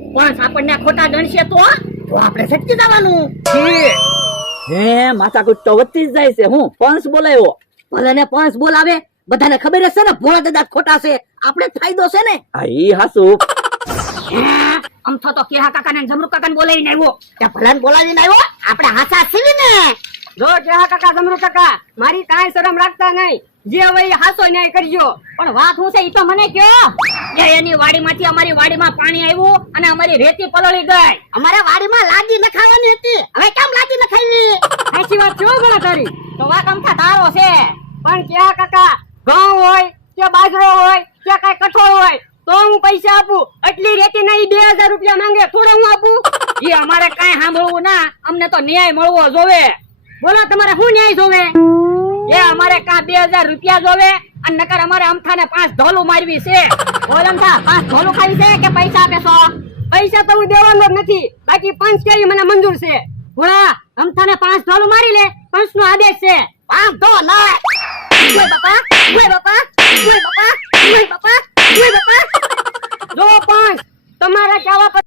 પણ આપણને ખોટા ગણશે તો આપણે સટકી જવાનું. હે માથાકૂટ તો વધતી જ જાય છે. હું પંચ બોલાયો. ભલે ને પંચ બોલાવે, બધાને ખબર જ છે ને ભોળા દાદા ખોટા છે, આપણે જ ફાયદો છે ને. હા ઈ હાસુ. અમથો તો કેહા કાકા ને જમરૂ કાકા ને બોલાવીને આવ્યો. તે ભલાને બોલાવીને આવ્યો, આપણે હાસા સીવી ને. જો કેહા કાકા જમરૂ કાકા મારી કાંઈ શરમ રાખતા નહીં, જે હવે ઈ હાસો ન્યાય કરજો. પણ વાત હું છે ઈ તો મને કયો. એ એની વાડીમાંથી અમારી વાડીમાં પાણી આવ્યું અને અમારી રેતી પલળી ગઈ. અમારા વાડીમાં લાદી નખાવાની હતી, હવે કેમ લાદી નખાવી? સાચી વાત છે હો ભલા તારી. તો વાત અમથા તારો છે. પણ કેહા કાકા ઘઉં હોય કે બાજરો હોય કે કાંઈ કઠોળ હોય તો હું પૈસા આપું. એટલી રેતી ના ઈ 2000 રૂપિયા માંગે, થોડા હું આપું? ઈ અમારે કાંઈ સાંભળવું ના, અમને તો ન્યાય મળવો જોવે. બોલો તમારે શું ન્યાય જોવે? એ અમારે કાં 2000 રૂપિયા જોવે અને નકર અમારે અમથાને 5 ઢોલું મારવી છે. બોલ અમથા, 5 ઢોલું ખાવી છે કે પૈસા આપે છો? પૈસા તો હું દેવાનો જ નથી, બાકી પંચ કેવી મને મંજૂર છે. ભોળા અમથાને 5 ઢોલું મારી લે, પંચ નો આદેશ છે. 5 ઢોલ. ઓય બાપા, ઓય બાપા, ઓય બાપા.